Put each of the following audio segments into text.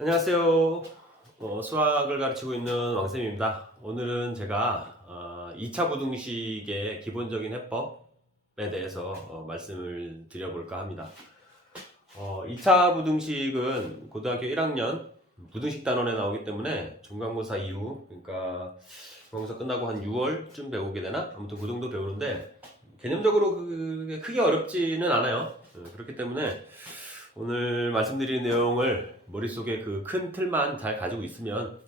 안녕하세요. 수학을 가르치고 있는 왕쌤입니다. 오늘은 제가 2차 부등식의 기본적인 해법에 대해서 말씀을 드려볼까 합니다. 2차 부등식은 고등학교 1학년 부등식 단원에 나오기 때문에 중간고사 이후, 그러니까 중간고사 끝나고 한 6월쯤 배우게 되나? 아무튼 그 정도 배우는데 개념적으로 크게 어렵지는 않아요. 그렇기 때문에 오늘 말씀드린 내용을 머릿속에 그 큰 틀만 잘 가지고 있으면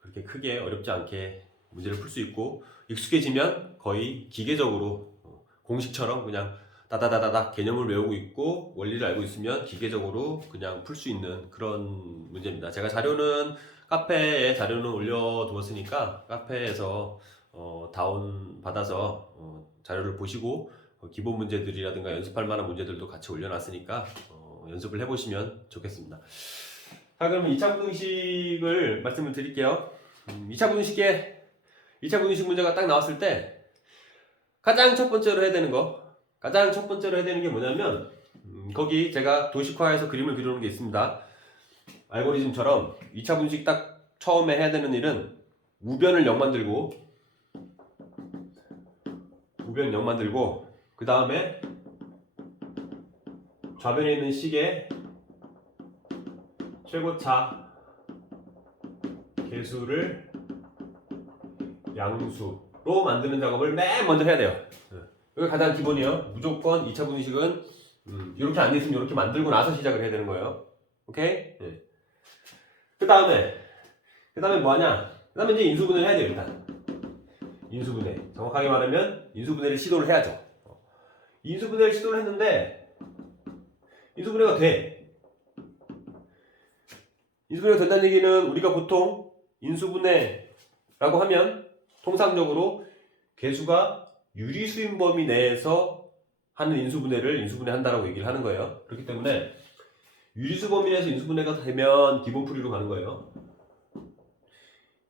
그렇게 크게 어렵지 않게 문제를 풀 수 있고, 익숙해지면 거의 기계적으로 공식처럼 그냥 다다다다다 개념을 외우고 있고 원리를 알고 있으면 기계적으로 그냥 풀 수 있는 그런 문제입니다. 제가 카페에 자료는 올려두었으니까 카페에서 다운 받아서 자료를 보시고 기본 문제들이라든가 연습할 만한 문제들도 같이 올려놨으니까 연습을 해보시면 좋겠습니다. 자, 그러면 2차 부등식을 말씀을 드릴게요. 2차 부등식 문제가 딱 나왔을 때 가장 첫 번째로 해야 되는 게 뭐냐면 거기 제가 도식화해서 그림을 그려놓은 게 있습니다. 알고리즘처럼 2차 부등식 딱 처음에 해야 되는 일은 우변을 0 만들고 그 다음에 좌변에 있는 식의 최고차 개수를 양수로 만드는 작업을 맨 먼저 해야 돼요. 이게 가장 기본이에요. 무조건 2차 분식은 이렇게 안 돼 있으면 이렇게 만들고 나서 시작을 해야 되는 거예요. 오케이? 네. 그 다음에 뭐하냐? 그 다음에 이제 인수분해를 해야 돼요. 일단 인수분해, 정확하게 말하면 인수분해를 시도를 해야죠. 인수분해를 시도를 했는데 인수분해가 된다는 얘기는, 우리가 보통 인수분해라고 하면 통상적으로 개수가 유리수인 범위 내에서 하는 인수분해 한다라고 얘기를 하는 거예요. 그렇기 때문에 유리수 범위 내에서 인수분해가 되면 기본풀이로 가는 거예요.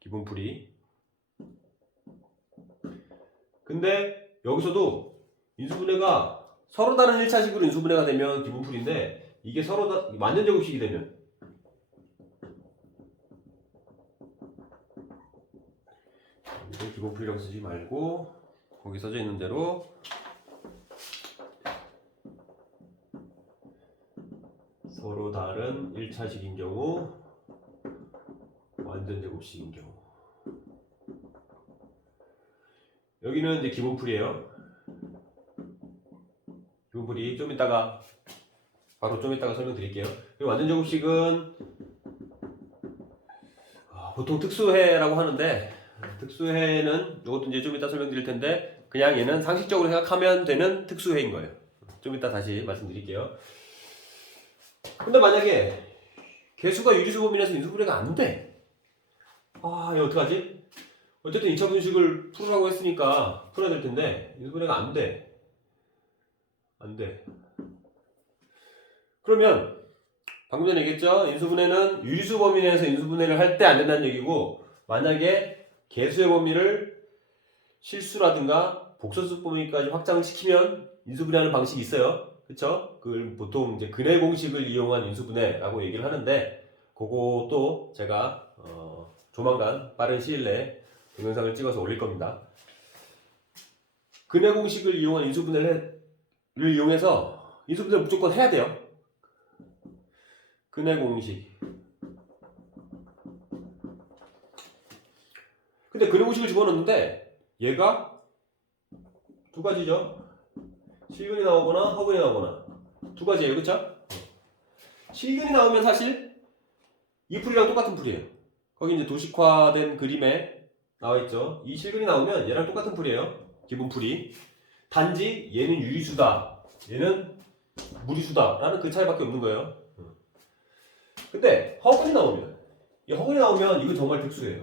기본풀이. 근데 여기서도 인수분해가 서로 다른 1차식으로 인수분해가 되면 기본풀이인데, 이게 완전 제곱식이 되면 기본풀이라고 쓰지 말고 거기 써져 있는 대로 서로 다른 1차식인 경우, 완전 제곱식인 경우, 여기는 이제 기본풀이에요. 기본풀이 좀 이따가 설명드릴게요. 완전 제곱식은 보통 특수해라고 하는데, 특수해는 이것도 이제 좀 이따 설명드릴 텐데, 그냥 얘는 상식적으로 생각하면 되는 특수해인 거예요. 좀 이따 다시 말씀드릴게요. 근데 만약에 개수가 유리수 범위 내에서 인수분해가 안 돼. 이거 어떡하지? 어쨌든 2차 분식을 풀으라고 했으니까 풀어야 될 텐데 인수분해가 안 돼. 그러면 방금 전에 얘기했죠? 인수분해는 유리수 범위 내에서 인수분해를 할 때 안 된다는 얘기고, 만약에 개수의 범위를 실수라든가 복소수 범위까지 확장시키면 인수분해하는 방식이 있어요. 그쵸? 그걸 보통 이제 근해 공식을 이용한 인수분해라고 얘기를 하는데, 그것도 제가 조만간 빠른 시일 내에 동영상을 찍어서 올릴 겁니다. 근해 공식을 이용한 인수분해를 이용해서 인수분해를 무조건 해야 돼요. 근해 공식. 근데 근해 공식을 집어넣는데 얘가 두 가지죠. 실근이 나오거나 허근이 나오거나 두 가지예요. 그쵸? 실근이 나오면 사실 이 풀이랑 똑같은 풀이에요. 거기 이제 도식화된 그림에 나와있죠. 이 실근이 나오면 얘랑 똑같은 풀이에요. 기본 풀이. 단지 얘는 유리수다, 얘는 무리수다 라는 그 차이밖에 없는 거예요. 근데 허근이 나오면 이건 정말 특수해요.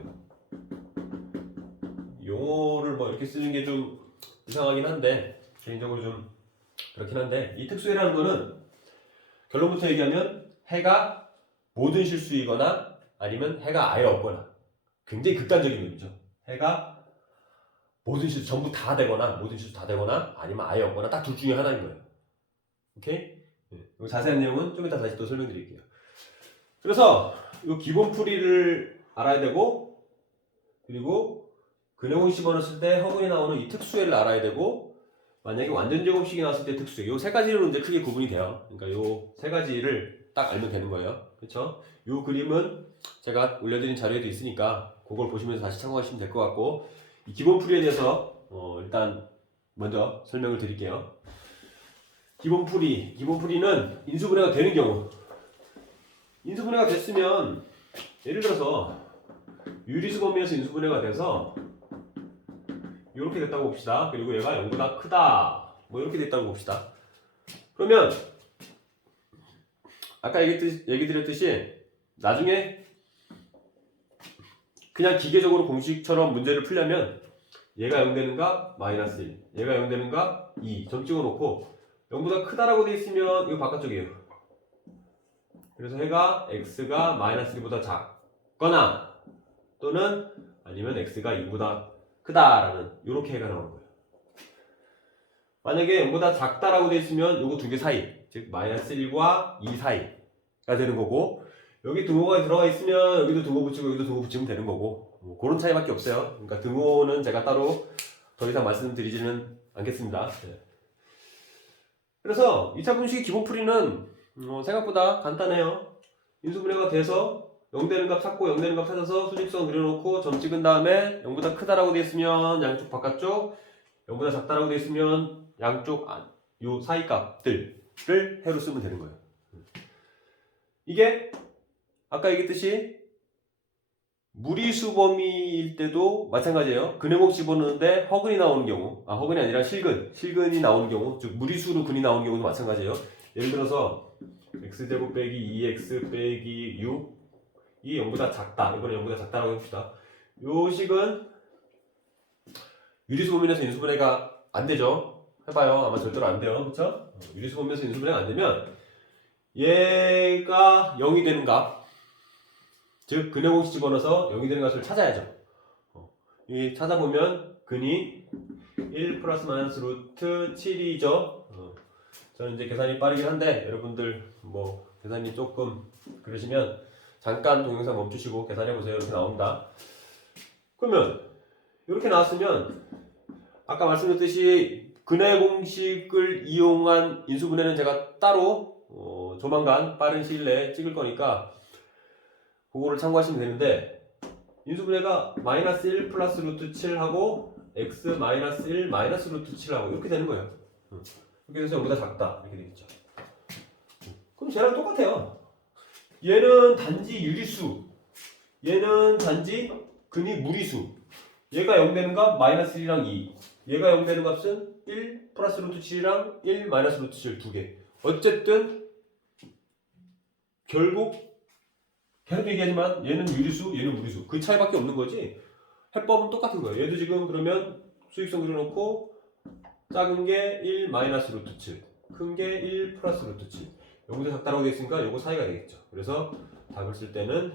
용어를 뭐 이렇게 쓰는 게 좀 이상하긴 한데, 개인적으로 좀 그렇긴 한데, 이 특수해라는 거는 결론부터 얘기하면 해가 모든 실수이거나 아니면 해가 아예 없거나, 굉장히 극단적인 의미죠. 해가 모든 실수 전부 다 되거나 모든 실수 다 되거나 아니면 아예 없거나, 딱 둘 중에 하나인 거예요. 오케이? 자세한 내용은 좀 이따 다시 또 설명드릴게요. 그래서 이 기본 풀이를 알아야 되고, 그리고 근해공식 집어넣었을 때 허근이 나오는 이 특수해를 알아야 되고, 만약에 완전 제곱식이 나왔을 때 특수해. 요 세 가지로 이제 크게 구분이 돼요. 그러니까 요 세 가지를 딱 알면 되는 거예요. 그렇죠? 요 그림은 제가 올려드린 자료에도 있으니까 그걸 보시면서 다시 참고하시면 될 것 같고, 이 기본 풀이에 대해서 일단 먼저 설명을 드릴게요. 기본 풀이는 인수분해가 되는 경우, 인수분해가 됐으면 예를 들어서 유리수 범위에서 인수분해가 돼서 이렇게 됐다고 봅시다. 그리고 얘가 0보다 크다. 뭐 이렇게 됐다고 봅시다. 그러면 아까 얘기 드렸듯이 나중에 그냥 기계적으로 공식처럼 문제를 풀려면 얘가 0 되는가 마이너스 1, 얘가 0 되는가 2 점 찍어놓고 0보다 크다라고 돼 있으면 이거 바깥쪽이에요. 그래서 해가 x가 마이너스 1보다 작거나 또는 아니면 x가 2보다 크다라는 이렇게 해가 나오는 거예요. 만약에 0보다 작다라고 돼 있으면 요거 두 개 사이, 즉 마이너스 1과 2 사이가 되는 거고, 여기 등호가 들어가 있으면 여기도 등호 붙이고 여기도 등호 붙이면 되는 거고, 뭐 그런 차이밖에 없어요. 그러니까 등호는 제가 따로 더 이상 말씀드리지는 않겠습니다. 네. 그래서 2차 분식의 기본 풀이는 생각보다 간단해요. 인수분해가 돼서 0 되는 값 찾고 0 되는 값 찾아서 수직선 그려놓고 점 찍은 다음에 0보다 크다라고 돼 있으면 양쪽 바깥쪽, 0보다 작다라고 돼 있으면 양쪽 요 사이 값들을 해로 쓰면 되는 거예요. 이게 아까 얘기했듯이 무리수 범위일 때도 마찬가지예요. 근해공 집어넣는데 허근이 나오는 경우, 허근이 아니라 실근이 나오는 경우, 즉 무리수로 근이 나오는 경우도 마찬가지예요. 예를 들어서 x제곱 빼기 2x 빼기 6이 0보다 작다. 이번에 0보다 작다라고 해봅시다. 요 식은 유리수 범위에서 인수분해가 안 되죠. 해봐요. 아마 절대로 안 돼요. 그렇죠? 유리수 범위에서 인수분해가 안 되면 얘가 0이 되는 값, 즉 근해공식 집어넣어서 0이 되는 값을 찾아야죠. 이 찾아보면 근이 1 플러스 마이너스 루트 7이죠. 저는 이제 계산이 빠르긴 한데 여러분들 뭐 계산이 조금 그러시면 잠깐 동영상 멈추시고 계산해보세요. 이렇게 나옵니다. 그러면 이렇게 나왔으면 아까 말씀드렸듯이 근해공식을 이용한 인수분해는 제가 따로 조만간 빠른 시일 내에 찍을 거니까 그거를 참고하시면 되는데, 인수분해가 마이너스 1 플러스 루트 7하고 x 마이너스 1 마이너스 루트 7하고 이렇게 되는 거예요. 이렇게 돼서 0보다 작다 이렇게 되겠죠. 그럼 쟤랑 똑같아요. 얘는 단지 유리수, 얘는 단지 근이 무리수. 얘가 0 되는 값 마이너스 1이랑 2, 얘가 0 되는 값은 1 플러스 루트 7이랑 1 마이너스 루트 7 두 개. 어쨌든 결국 계속 얘기하지만 얘는 유리수, 얘는 무리수. 그 차이밖에 없는 거지. 해법은 똑같은 거예요. 얘도 지금 그러면 수직선 그려놓고 작은 게 1 마이너스 루트 7, 큰 게 1 플러스 루트 7. 여기서 작다라고 되어 있으니까 요거 사이가 되겠죠. 그래서 답을 쓸 때는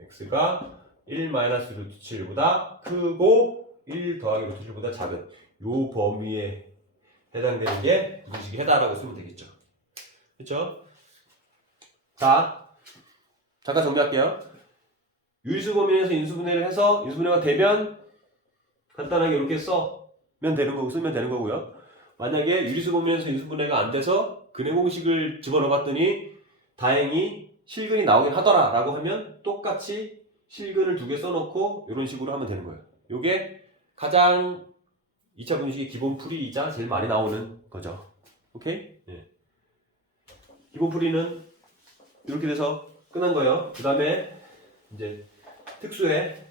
x가 1 마이너스 루트 7보다 크고 1 더하기 루트 7보다 작은 요 범위에 해당되는 게 부등식이 해다라고 쓰면 되겠죠. 그렇죠? 자, 잠깐 정리할게요. 유리수 범위에서 인수분해를 해서 인수분해가 되면 간단하게 이렇게 쓰면 되는 거고요. 만약에 유리수 범위에서 인수분해가 안 돼서 근해공식을 집어넣어봤더니 다행히 실근이 나오긴 하더라 라고 하면 똑같이 실근을 두 개 써놓고 이런 식으로 하면 되는 거예요. 요게 가장 2차 분식의 기본 풀이이자 제일 많이 나오는 거죠. 오케이? 네. 기본 풀이는 이렇게 돼서 끝난 거예요. 그 다음에 이제 특수해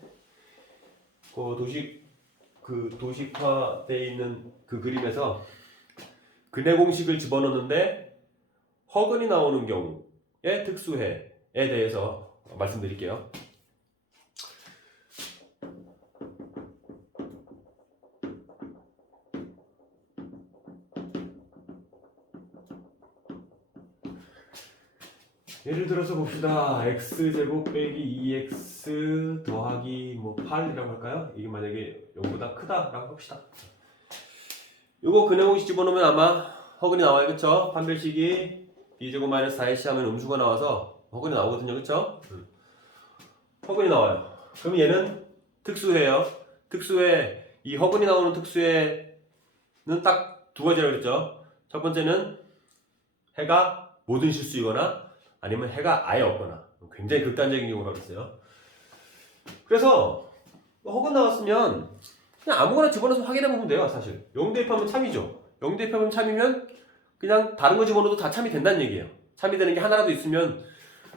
도식화되어 있는 그 그림에서 근해공식을 집어넣는데 허근이 나오는 경우의 특수해에 대해서 말씀드릴게요. 예를 들어서 봅시다. x제곱 빼기 2x 더하기 뭐 8이라고 할까요? 이게 만약에 0보다 크다라고 합시다. 요거 근해공식 집어넣으면 아마 허근이 나와요. 그쵸? 판별식이 b제곱 마이너스 4ac 하면 음수가 나와서 허근이 나오거든요. 그쵸? 허근이 나와요. 그럼 얘는 특수해요. 특수해. 이 허근이 나오는 특수에는 딱 두 가지라고 그랬죠. 첫 번째는 해가 모든 실수이거나 아니면 해가 아예 없거나 굉장히 극단적인 경우라고 그랬어요. 그래서 허근 나왔으면 그냥 아무거나 집어넣어서 확인해 보면 돼요. 사실 0 대입하면 참이죠. 0 대입하면 참이면 그냥 다른 거 집어넣어도 다 참이 된다는 얘기예요. 참이 되는 게 하나라도 있으면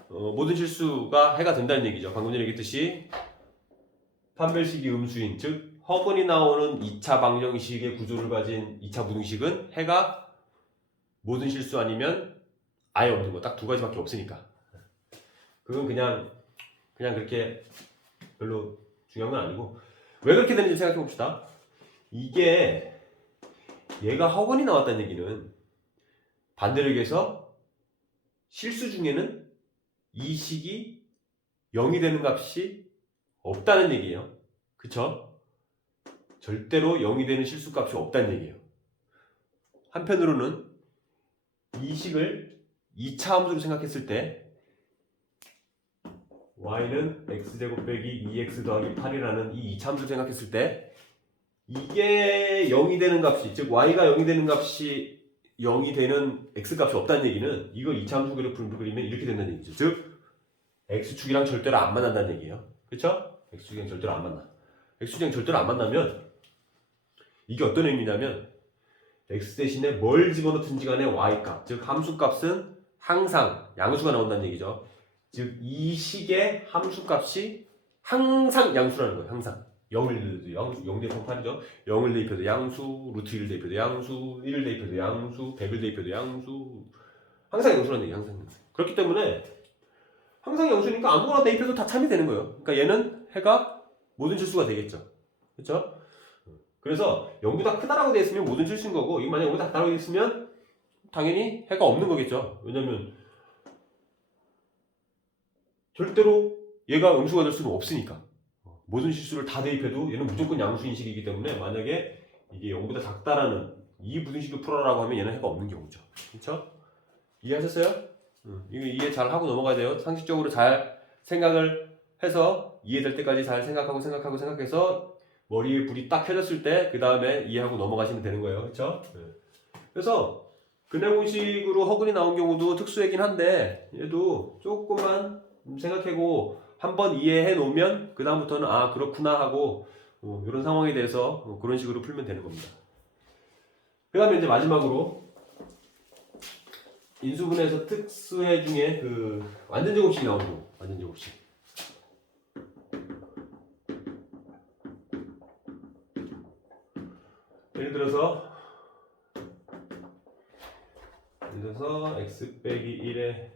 모든 실수가 해가 된다는 얘기죠. 방금 전에 얘기했듯이 판별식이 음수인 즉 허근이 나오는 2차 방정식의 구조를 가진 2차 부등식은 해가 모든 실수 아니면 아예 없는 거 딱 두 가지밖에 없으니까 그건 그냥 그렇게 별로 중요한 건 아니고 왜 그렇게 되는지 생각해 봅시다. 이게 얘가 허근이 나왔다는 얘기는 반대로 얘기해서 실수 중에는 이 식이 0이 되는 값이 없다는 얘기예요. 그쵸? 절대로 0이 되는 실수 값이 없다는 얘기예요. 한편으로는 이 식을 2차 함수로 생각했을 때 y는 x제곱 빼기 2x 더하기 8이라는 이 2차 함수를 생각했을 때 이게 0이 되는 값이 즉 y가 0이 되는 값이 0이 되는 x값이 없다는 얘기는 이걸 2차 함수 그래프를 그리면 이렇게 된다는 얘기죠. 즉 x축이랑 절대로 안 만난다는 얘기예요. 그쵸? x축이랑 절대로 안 만나. x축이랑 절대로 안 만나면 이게 어떤 의미냐면 x 대신에 뭘 집어넣든지 간에 y값 즉 함수값은 항상 양수가 나온다는 얘기죠. 즉 이 식의 함수값이 항상 양수라는 거예요. 항상 0을 양수 0 대입하면 8이죠. 0을 대입해도 양수, 루트 1을 대입해도 양수, 1을 대입해도 양수, 100을 대입해도 양수 항상 양수라는 얘기예요. 항상 양수. 그렇기 때문에 항상 양수니까 아무거나 대입해도 다 참이 되는 거예요. 그러니까 얘는 해가 모든 실수가 되겠죠. 그렇죠? 그래서 0보다 크다라고 되어 있으면 모든 실수인 거고 이거 만약 0보다 작다라고 되어 있으면 당연히 해가 없는 거겠죠. 왜냐면 절대로 얘가 음수가 될 수는 없으니까 모든 실수를 다 대입해도 얘는 무조건 양수인 식이기 때문에 만약에 이게 0보다 작다라는 이 부등식을 풀어라고 하면 얘는 해가 없는 경우죠. 그렇죠? 이해하셨어요? 이거 이해 잘 하고 넘어가야 돼요. 상식적으로 잘 생각을 해서 이해될 때까지 잘 생각해서 머리에 불이 딱 켜졌을 때 그 다음에 이해하고 넘어가시면 되는 거예요. 그렇죠? 그래서 근해공식으로 허근이 나온 경우도 특수이긴 한데 얘도 조금만 생각하고 한번 이해해 놓으면 그 다음부터는 아 그렇구나 하고 이런 상황에 대해서 그런 식으로 풀면 되는 겁니다. 그 다음에 이제 마지막으로 인수분해에서 특수해 중에 그 완전제곱식이 나오는 거. 완전제곱식. 예를 들어서 x 빼기 1에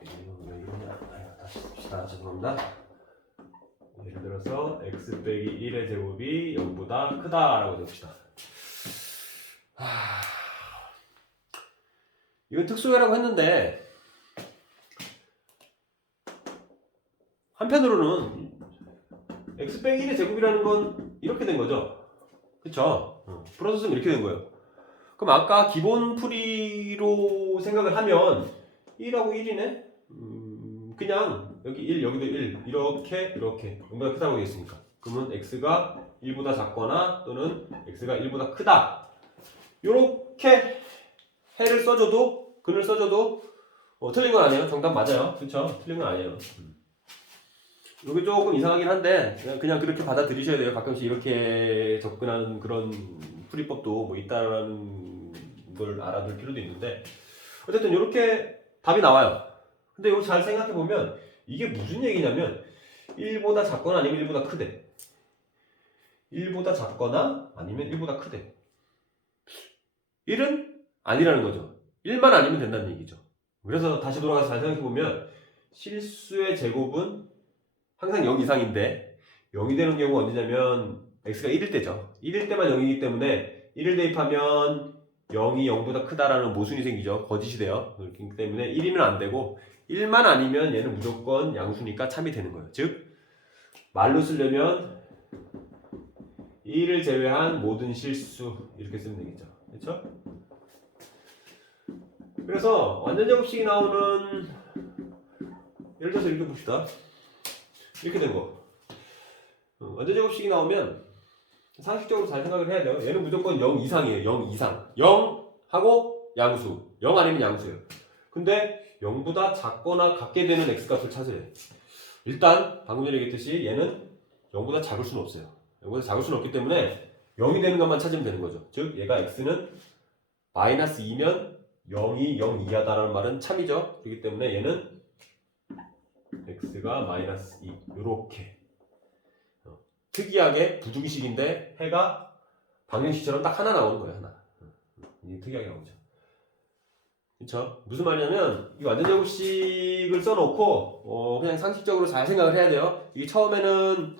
왜 이러냐? 다시 봅시다. 죄송합니다. 예를 들어서 x 빼기 1의 제곱이 0보다 크다라고 해봅시다. 이건 특수해라고 했는데 한편으로는 x 빼기 1의 제곱이라는 건 이렇게 된 거죠. 그쵸? 풀어서 쓰면 이렇게 된 거예요. 그럼 아까 기본 풀이로 생각을 하면 1하고 1이네? 그냥 여기 1, 여기도 1 이렇게 0보다 크다고 되겠으니까 그러면 x가 1보다 작거나 또는 x가 1보다 크다 요렇게 해를 써줘도 근을 써줘도 틀린 건 아니에요. 정답 맞아요. 그쵸? 틀린 건 아니에요. 이게 조금 이상하긴 한데 그냥 그렇게 받아들이셔야 돼요. 가끔씩 이렇게 접근하는 그런 풀이법도 뭐 있다라는 걸 알아둘 필요도 있는데 어쨌든 이렇게 답이 나와요. 근데 이거 잘 생각해보면 이게 무슨 얘기냐면 1보다 작거나 아니면 1보다 크대. 1보다 작거나 아니면 1보다 크대. 1은 아니라는 거죠. 1만 아니면 된다는 얘기죠. 그래서 다시 돌아가서 잘 생각해보면 실수의 제곱은 항상 0 이상인데 0이 되는 경우가 언제냐면 x가 1일 때죠. 1일 때만 0이기 때문에 1을 대입하면 0이 0보다 크다라는 모순이 생기죠. 거짓이 돼요. 그렇기 때문에 1이면 안 되고 1만 아니면 얘는 무조건 양수니까 참이 되는 거예요. 즉 말로 쓰려면 1을 제외한 모든 실수 이렇게 쓰면 되겠죠. 그렇죠? 그래서 완전 제곱식이 나오는, 예를 들어서 이렇게 봅시다. 이렇게 된 거. 완전 제곱식이 나오면 상식적으로 잘 생각을 해야 돼요. 얘는 무조건 0 이상이에요. 0 이상. 0 하고 양수. 0 아니면 양수예요. 근데 0보다 작거나 같게 되는 x값을 찾으래요. 일단 방금 전에 얘기했듯이 얘는 0보다 작을 수는 없어요. 0보다 작을 수는 없기 때문에 0이 되는 것만 찾으면 되는 거죠. 즉 얘가 x는 마이너스 2면 0이 0 이하다라는 말은 참이죠. 그렇기 때문에 얘는 x가 마이너스 2 요렇게 특이하게 부등식인데 해가 방정식처럼 딱 하나 나오는 거예요. 하나. 이게 특이하게 나오죠. 그쵸? 무슨 말이냐면 이 완전 제곱식을 써놓고 그냥 상식적으로 잘 생각을 해야 돼요. 이게 처음에는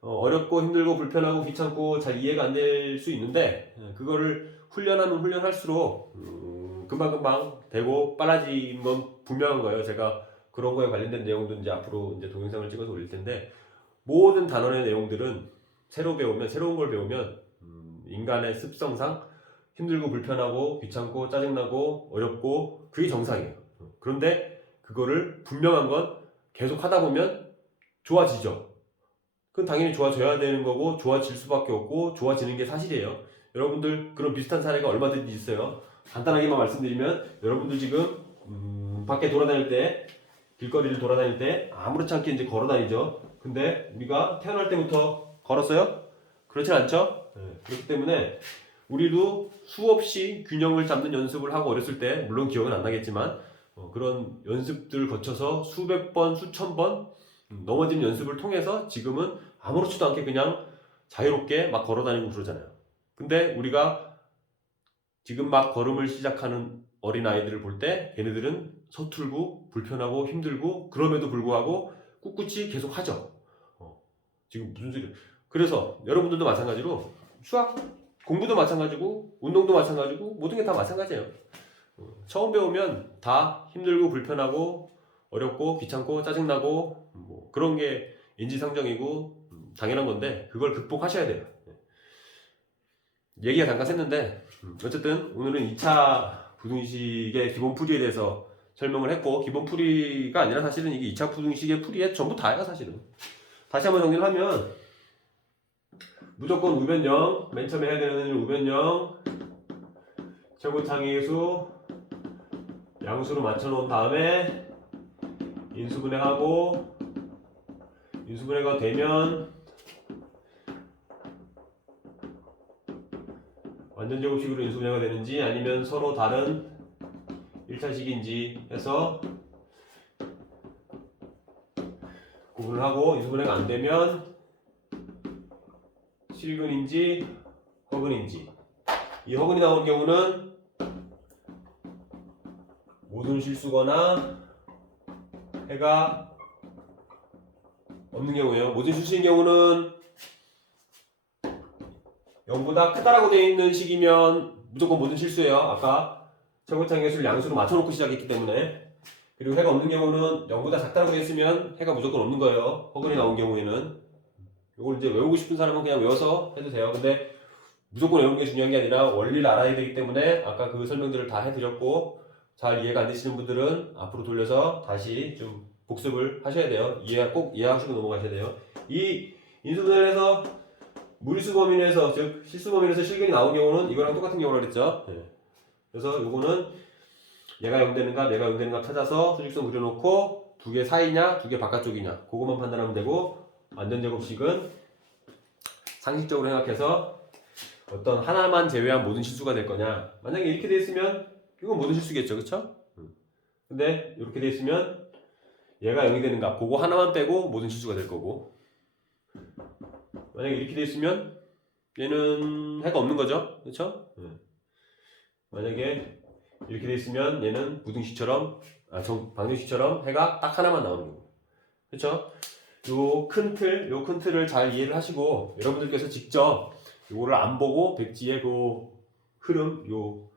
어렵고 힘들고 불편하고 귀찮고 잘 이해가 안 될 수 있는데 그거를 훈련하면 훈련할수록 금방금방 되고 빨라지는 건 분명한 거예요. 제가 그런 거에 관련된 내용도 이제 앞으로 이제 동영상을 찍어서 올릴 텐데 모든 단원의 내용들은 새로운 걸 배우면 인간의 습성상 힘들고 불편하고 귀찮고 짜증나고 어렵고 그게 정상이에요. 그런데 그거를 분명한 건 계속 하다 보면 좋아지죠. 그건 당연히 좋아져야 되는 거고 좋아질 수밖에 없고 좋아지는 게 사실이에요. 여러분들 그런 비슷한 사례가 얼마든지 있어요. 간단하게만 말씀드리면 여러분들 지금 밖에 돌아다닐 때 길거리를 돌아다닐 때 아무렇지 않게 이제 걸어 다니죠. 근데 우리가 태어날 때부터 걸었어요? 그렇진 않죠? 그렇기 때문에 우리도 수없이 균형을 잡는 연습을 하고 어렸을 때 물론 기억은 안 나겠지만 그런 연습들을 거쳐서 수백 번, 수천 번 넘어진 연습을 통해서 지금은 아무렇지도 않게 그냥 자유롭게 막 걸어 다니고 그러잖아요. 근데 우리가 지금 막 걸음을 시작하는 어린아이들을 볼 때 걔네들은 서툴고 불편하고 힘들고 그럼에도 불구하고 꿋꿋이 계속 하죠. 지금 무슨 소리? 그래서 여러분들도 마찬가지로 수학 공부도 마찬가지고 운동도 마찬가지고 모든 게 다 마찬가지예요. 처음 배우면 다 힘들고 불편하고 어렵고 귀찮고 짜증나고 뭐 그런 게 인지상정이고 당연한 건데 그걸 극복하셔야 돼요. 얘기가 잠깐 샜는데 어쨌든 오늘은 2차 부등식의 기본 풀이에 대해서 설명을 했고 기본 풀이가 아니라 사실은 이게 2차 부등식의 풀이에 전부 다예요. 사실은 다시 한번 정리를 하면 무조건 우변 0, 맨 처음에 해야 되는 우변 0 최고창의수 양수로 맞춰놓은 다음에 인수분해하고 인수분해가 되면 완전 제곱식으로 인수분해가 되는지 아니면 서로 다른 1차식인지 해서 구분을 하고 인수분해가 안 되면 실근인지 허근인지 이 허근이 나오는 경우는 모든 실수거나 해가 없는 경우예요. 모든 실수인 경우는 0보다 크다라고 되어 있는 식이면 무조건 모든 실수예요. 아까 최고창의수를 양수로 맞춰놓고 시작했기 때문에. 그리고 해가 없는 경우는 0보다 작다라고 되어 있으면 해가 무조건 없는 거예요. 허근이 나온 경우에는. 이걸 이제 외우고 싶은 사람은 그냥 외워서 해도 돼요. 근데 무조건 외우는 게 중요한 게 아니라 원리를 알아야 되기 때문에 아까 그 설명들을 다 해드렸고 잘 이해가 안 되시는 분들은 앞으로 돌려서 다시 좀 복습을 하셔야 돼요. 꼭 이해하시고 넘어가셔야 돼요. 이 인수분해를 해서 무리수 범위에서 즉 실수 범위에서 실근이 나온 경우는 이거랑 똑같은 경우라 그랬죠. 그래서 요거는 얘가 0 되는가 얘가 0 되는가 찾아서 수직선 그려놓고 두 개 사이냐 두 개 바깥쪽이냐 그것만 판단하면 되고 완전 제곱식은 상식적으로 생각해서 어떤 하나만 제외한 모든 실수가 될 거냐. 만약에 이렇게 돼 있으면 이건 모든 실수겠죠. 그쵸? 근데 이렇게 돼 있으면 얘가 0이 되는 값 그거 하나만 빼고 모든 실수가 될 거고 만약에 이렇게 돼 있으면 얘는 해가 없는 거죠. 그쵸? 만약에 이렇게 돼 있으면 얘는 부등식처럼 방정식처럼 해가 딱 하나만 나오는 거고 그쵸? 요 큰 틀을 잘 이해를 하시고 여러분들께서 직접 요거를 안 보고 백지의 그 흐름 요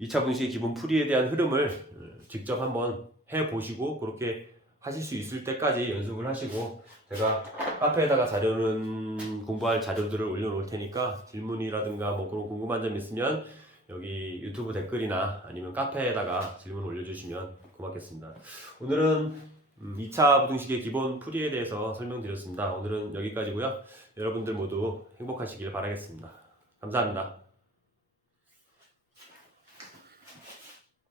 2차 분식의 기본 풀이에 대한 흐름을 직접 한번 해 보시고 그렇게 하실 수 있을 때까지 연습을 하시고 제가 카페에다가 자료는 공부할 자료들을 올려놓을 테니까 질문이라든가 뭐 그런 궁금한 점 있으면 여기 유튜브 댓글이나 아니면 카페에다가 질문 올려주시면 고맙겠습니다. 오늘은 2차 부등식의 기본 풀이에 대해서 설명드렸습니다. 오늘은 여기까지고요. 여러분들 모두 행복하시길 바라겠습니다. 감사합니다.